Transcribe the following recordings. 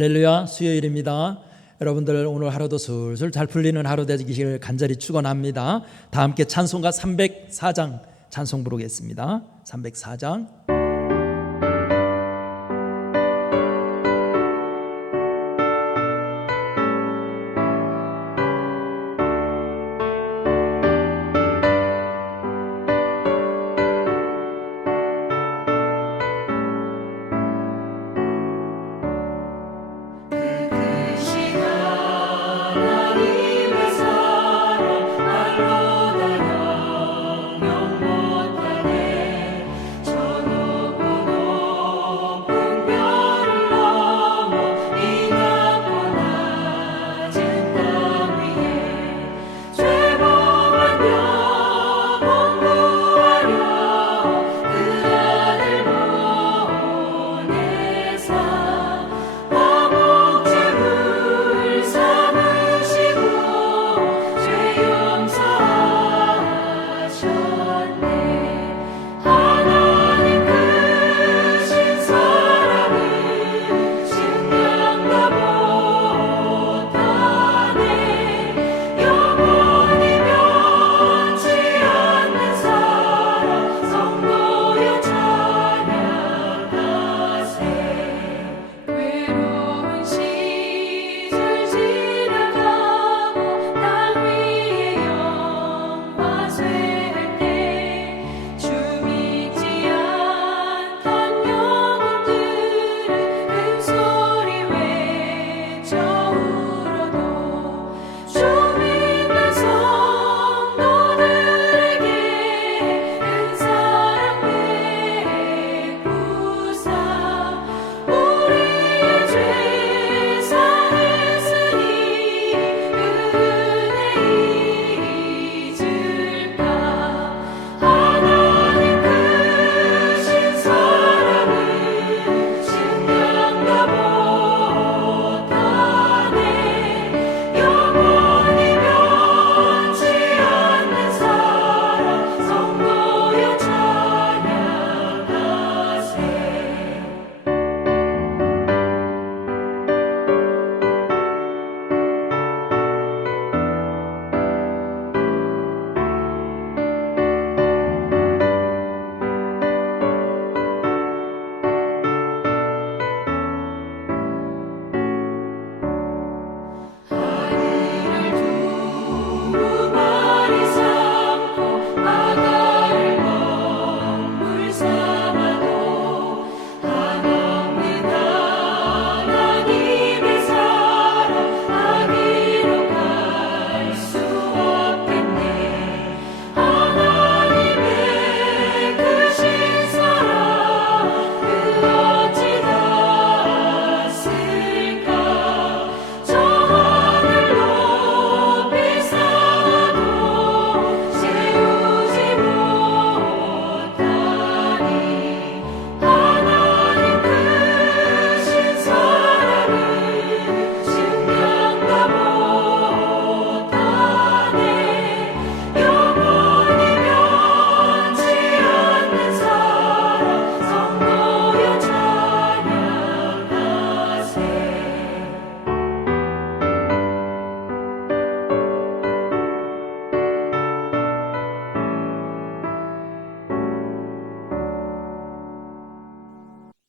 할렐루야, 수요일입니다. 여러분들 오늘 하루도 술술 잘 풀리는 하루 되기를 간절히 축원합니다. 다 함께 찬송가 304장 찬송 부르겠습니다. 304장.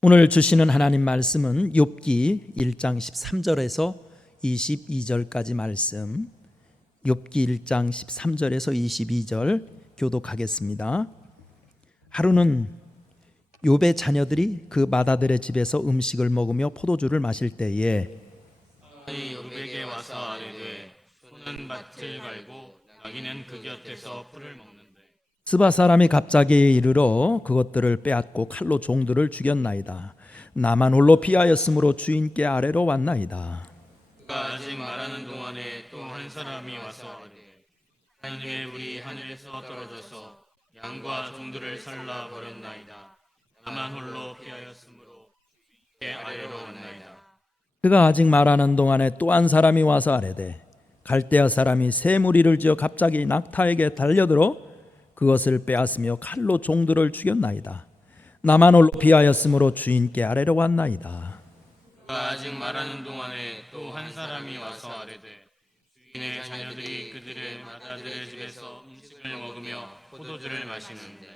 오늘 주시는 하나님 말씀은 욥기 1장 13절에서 22절까지 말씀, 욥기 1장 13절에서 22절 교독하겠습니다. 하루는 욥의 자녀들이 그 마다들의 집에서 음식을 먹으며 포도주를 마실 때에 욥에게 와서 아뢰되 소는 밭을 갈고 나귀는 그 곁에서 풀을 먹는데 스바 사람이 갑자기 이르러 그것들을 빼앗고 칼로 종들을 죽였나이다. 나만 홀로 피하였으므로 주인께 아래로 왔나이다. 그가 아직 말하는 동안에 또 한 사람이 와서 아뢰되 하나님의 우리 하늘에서 떨어져서 양과 종들을 살라 버렸나이다. 나만 홀로 피하였으므로 주인께 아래로 왔나이다. 그가 아직 말하는 동안에 또 한 사람이 와서 아뢰되 갈대아 사람이 새 무리를 지어 갑자기 낙타에게 달려들어 그것을 빼앗으며 칼로 종들을 죽였나이다. 나만 홀로 피하였으므로 주인께 아뢰러 왔나이다. 그가 아직 말하는 동안에 또 한 사람이 와서 아뢰되 주인의 자녀들이 그들의 맏아들의 집에서 음식을 먹으며 포도주를 마시는데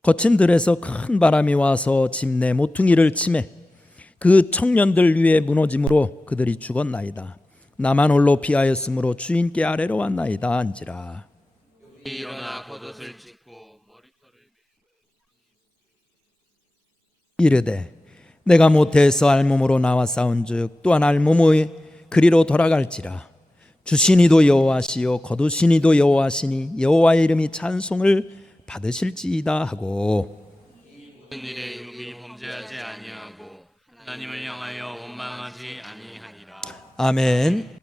거친 들에서 큰 바람이 와서 집 내 모퉁이를 치매 그 청년들 위에 무너짐으로 그들이 죽었나이다. 나만 홀로 피하였으므로 주인께 아래로 왔나이다 한지라. 일어나 겉옷을 찢고 머리털을 이르되 내가 모태에서 알몸으로 나와 싸운즉 또한 알몸의 그리로 돌아갈지라. 주시니도 여호와시요 거두시니도 여호와시니 여호와의 이름이 찬송을 받으실지이다 하고 모든 일에 욥이 범죄하지 아니하고 하나님을 향하여 원망하지 아니하니라. 아멘.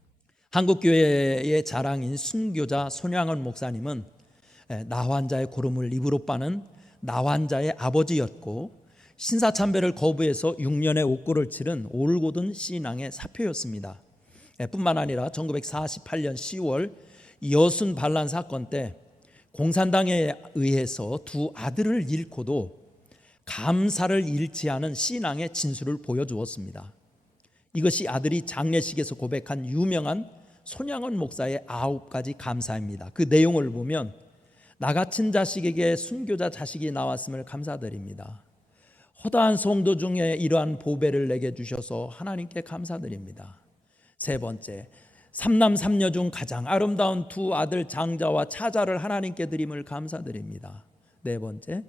한국교회의 자랑인 순교자 손양원 목사님은 나환자의 고름을 입으로 빠는 나환자의 아버지였고 신사참배를 거부해서 6년의 옥고를 치른 올고든 신앙의 사표였습니다. 뿐만 아니라 1948년 10월 여순 반란 사건 때 공산당에 의해서 두 아들을 잃고도 감사를 잃지 않은 신앙의 진수를 보여주었습니다. 이것이 아들이 장례식에서 고백한 유명한 손양원 목사의 9가지 감사입니다. 그 내용을 보면 나 같은 자식에게 순교자 자식이 나왔음을 감사드립니다. 허다한 성도 중에 이러한 보배를 내게 주셔서 하나님께 감사드립니다. 세 번째, 삼남 삼녀 중 가장 아름다운 두 아들 장자와 차자를 하나님께 드림을 감사드립니다. 네 번째,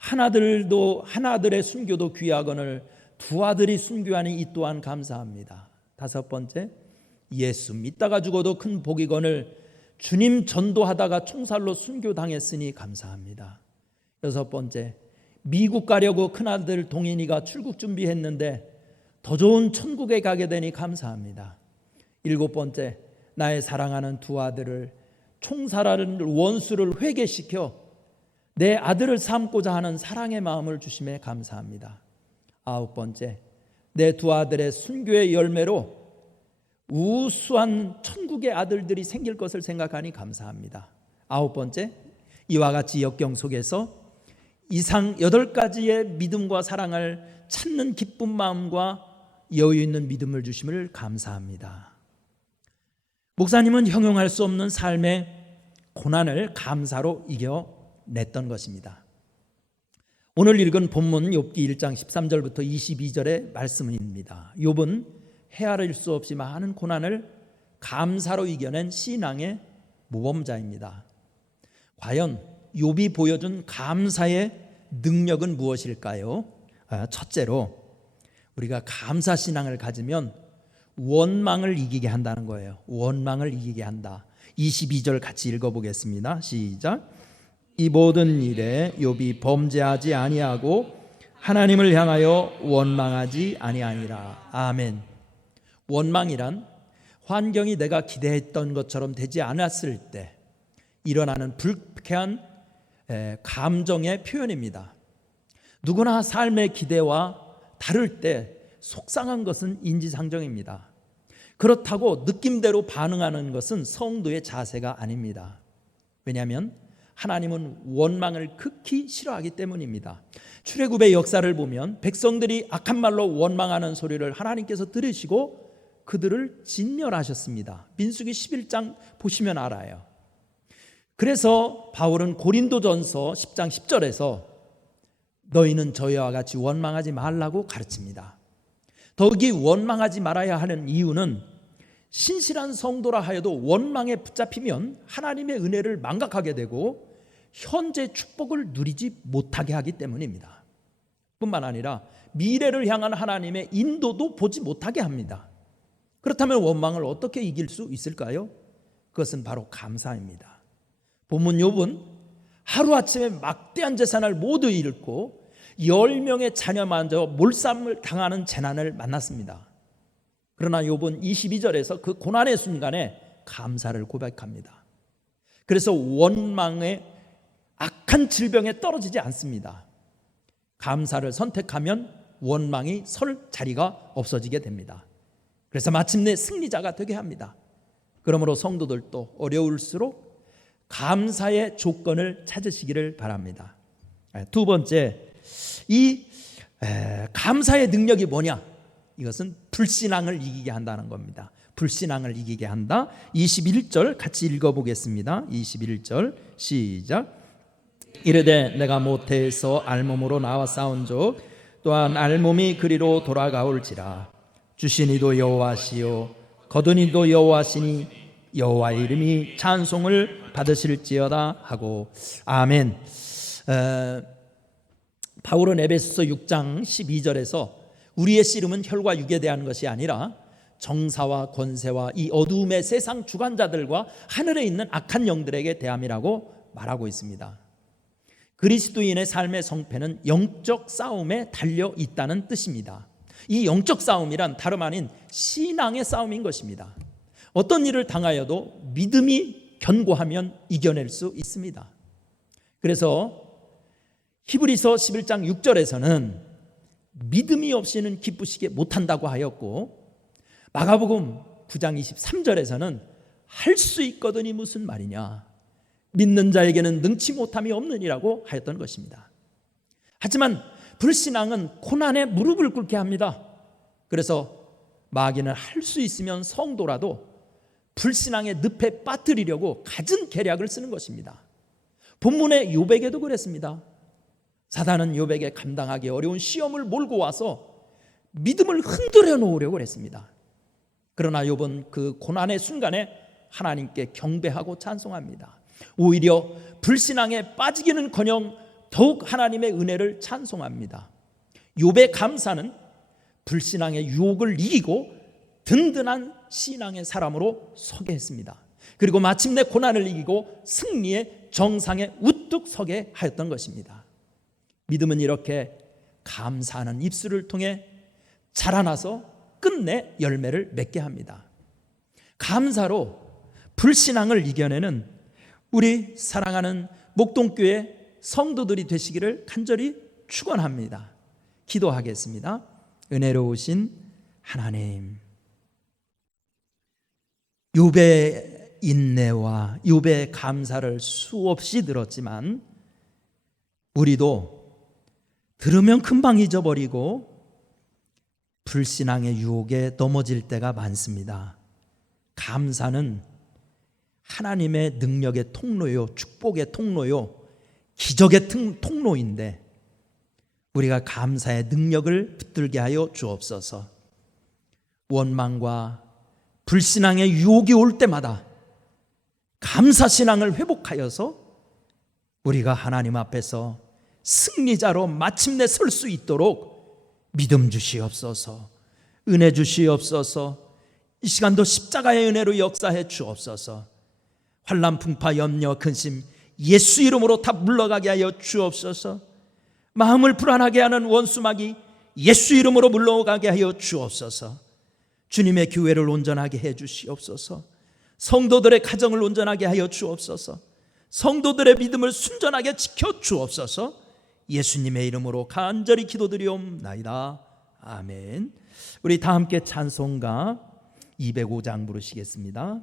하나들의 순교도 귀하거늘 두 아들이 순교하니 이 또한 감사합니다. 다섯 번째, 예수 믿다가 죽어도 큰 복이거늘 주님 전도하다가 총살로 순교당했으니 감사합니다. 여섯 번째, 미국 가려고 큰아들 동인이가 출국 준비했는데 더 좋은 천국에 가게 되니 감사합니다. 일곱 번째, 나의 사랑하는 두 아들을 총살하는 원수를 회개시켜 내 아들을 삼고자 하는 사랑의 마음을 주심에 감사합니다. 아홉 번째, 내 두 아들의 순교의 열매로 우수한 천국의 아들들이 생길 것을 생각하니 감사합니다. 아홉 번째, 이와 같이 역경 속에서 이상 8가지의 믿음과 사랑을 찾는 기쁜 마음과 여유 있는 믿음을 주심을 감사합니다. 목사님은 형용할 수 없는 삶의 고난을 감사로 이겨냈던 것입니다. 오늘 읽은 본문 욥기 1장 13절부터 22절의 말씀입니다. 욥은 헤아릴 수 없이 많은 고난을 감사로 이겨낸 신앙의 모범자입니다. 과연 욥이 보여준 감사의 능력은 무엇일까요? 첫째로 우리가 감사 신앙을 가지면 원망을 이기게 한다는 거예요. 원망을 이기게 한다. 22절 같이 읽어보겠습니다. 시작. 이 모든 일에 욥이 범죄하지 아니하고 하나님을 향하여 원망하지 아니하니라. 아멘. 원망이란 환경이 내가 기대했던 것처럼 되지 않았을 때 일어나는 불쾌한 감정의 표현입니다. 누구나 삶의 기대와 다를 때 속상한 것은 인지상정입니다. 그렇다고 느낌대로 반응하는 것은 성도의 자세가 아닙니다. 왜냐하면 하나님은 원망을 극히 싫어하기 때문입니다. 출애굽의 역사를 보면 백성들이 악한 말로 원망하는 소리를 하나님께서 들으시고 그들을 진멸하셨습니다. 민수기 11장 보시면 알아요. 그래서 바울은 고린도전서 10장 10절에서 너희는 저희와 같이 원망하지 말라고 가르칩니다. 더욱이 원망하지 말아야 하는 이유는 신실한 성도라 하여도 원망에 붙잡히면 하나님의 은혜를 망각하게 되고 현재 축복을 누리지 못하게 하기 때문입니다. 뿐만 아니라 미래를 향한 하나님의 인도도 보지 못하게 합니다. 그렇다면 원망을 어떻게 이길 수 있을까요? 그것은 바로 감사입니다. 본문 욥은 하루아침에 막대한 재산을 모두 잃고 10명의 자녀마저 몰살을 당하는 재난을 만났습니다. 그러나 욥은 22절에서 그 고난의 순간에 감사를 고백합니다. 그래서 원망의 악한 질병에 떨어지지 않습니다. 감사를 선택하면 원망이 설 자리가 없어지게 됩니다. 그래서 마침내 승리자가 되게 합니다. 그러므로 성도들도 어려울수록 감사의 조건을 찾으시기를 바랍니다. 두 번째, 이 감사의 능력이 뭐냐? 이것은 불신앙을 이기게 한다는 겁니다. 불신앙을 이기게 한다. 21절 같이 읽어보겠습니다. 21절 시작. 이르되 내가 모태에서 알몸으로 나와 싸운즉 또한 알몸이 그리로 돌아가올지라. 주신 이도 여호와시요 거둔 이도 여호와시니 여호와의 이름이 찬송을 받으실지어다 하고. 아멘. 바울은 에베소서 6장 12절에서 우리의 씨름은 혈과 육에 대한 것이 아니라 정사와 권세와 이 어두움의 세상 주관자들과 하늘에 있는 악한 영들에게 대함이라고 말하고 있습니다. 그리스도인의 삶의 성패는 영적 싸움에 달려 있다는 뜻입니다. 이 영적 싸움이란 다름 아닌 신앙의 싸움인 것입니다. 어떤 일을 당하여도 믿음이 견고하면 이겨낼 수 있습니다. 그래서 히브리서 11장 6절에서는 믿음이 없이는 기쁘시게 못한다고 하였고, 마가복음 9장 23절에서는 할 수 있거든이 무슨 말이냐, 믿는 자에게는 능치 못함이 없느니라고 하였던 것입니다. 하지만 불신앙은 고난에 무릎을 꿇게 합니다. 그래서 마귀는 할 수 있으면 성도라도 불신앙의 늪에 빠뜨리려고 갖은 계략을 쓰는 것입니다. 본문의 욥에게도 그랬습니다. 사단은 욥에게 감당하기 어려운 시험을 몰고 와서 믿음을 흔들어 놓으려고 했습니다. 그러나 욥은 그 고난의 순간에 하나님께 경배하고 찬송합니다. 오히려 불신앙에 빠지기는커녕 더욱 하나님의 은혜를 찬송합니다. 욥의 감사는 불신앙의 유혹을 이기고 든든한 신앙의 사람으로 서게 했습니다. 그리고 마침내 고난을 이기고 승리의 정상에 우뚝 서게 하였던 것입니다. 믿음은 이렇게 감사하는 입술을 통해 자라나서 끝내 열매를 맺게 합니다. 감사로 불신앙을 이겨내는 우리 사랑하는 목동교회 성도들이 되시기를 간절히 축원합니다. 기도하겠습니다. 은혜로우신 하나님, 욥의 인내와 욥의 감사를 수없이 들었지만 우리도 들으면 금방 잊어버리고 불신앙의 유혹에 넘어질 때가 많습니다. 감사는 하나님의 능력의 통로요, 축복의 통로요, 기적의 통로인데 우리가 감사의 능력을 붙들게 하여 주옵소서. 원망과 불신앙의 유혹이 올 때마다 감사신앙을 회복하여서 우리가 하나님 앞에서 승리자로 마침내 설 수 있도록 믿음 주시옵소서, 은혜 주시옵소서. 이 시간도 십자가의 은혜로 역사해 주옵소서. 환난, 풍파, 염려, 근심 예수 이름으로 다 물러가게 하여 주옵소서. 마음을 불안하게 하는 원수마귀 예수 이름으로 물러가게 하여 주옵소서. 주님의 교회를 온전하게 해 주시옵소서. 성도들의 가정을 온전하게 하여 주옵소서. 성도들의 믿음을 순전하게 지켜 주옵소서. 예수님의 이름으로 간절히 기도드리옵나이다. 아멘. 우리 다 함께 찬송가 205장 부르시겠습니다.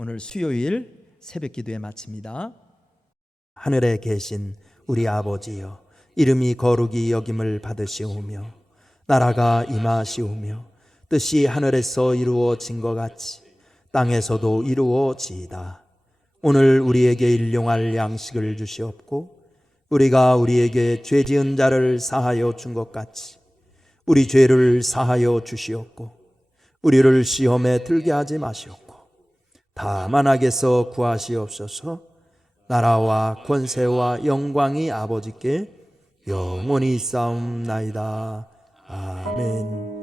오늘 수요일 새벽 기도에 마칩니다. 하늘에 계신 우리 아버지여, 이름이 거룩히 여김을 받으시오며 나라가 임하시오며 뜻이 하늘에서 이루어진 것 같이 땅에서도 이루어지이다. 오늘 우리에게 일용할 양식을 주시옵고 우리가 우리에게 죄 지은 자를 사하여 준 것 같이 우리 죄를 사하여 주시옵고 우리를 시험에 들게 하지 마시옵고 다만 악에서 구하시옵소서. 나라와 권세와 영광이 아버지께 영원히 있사옵나이다. 아멘.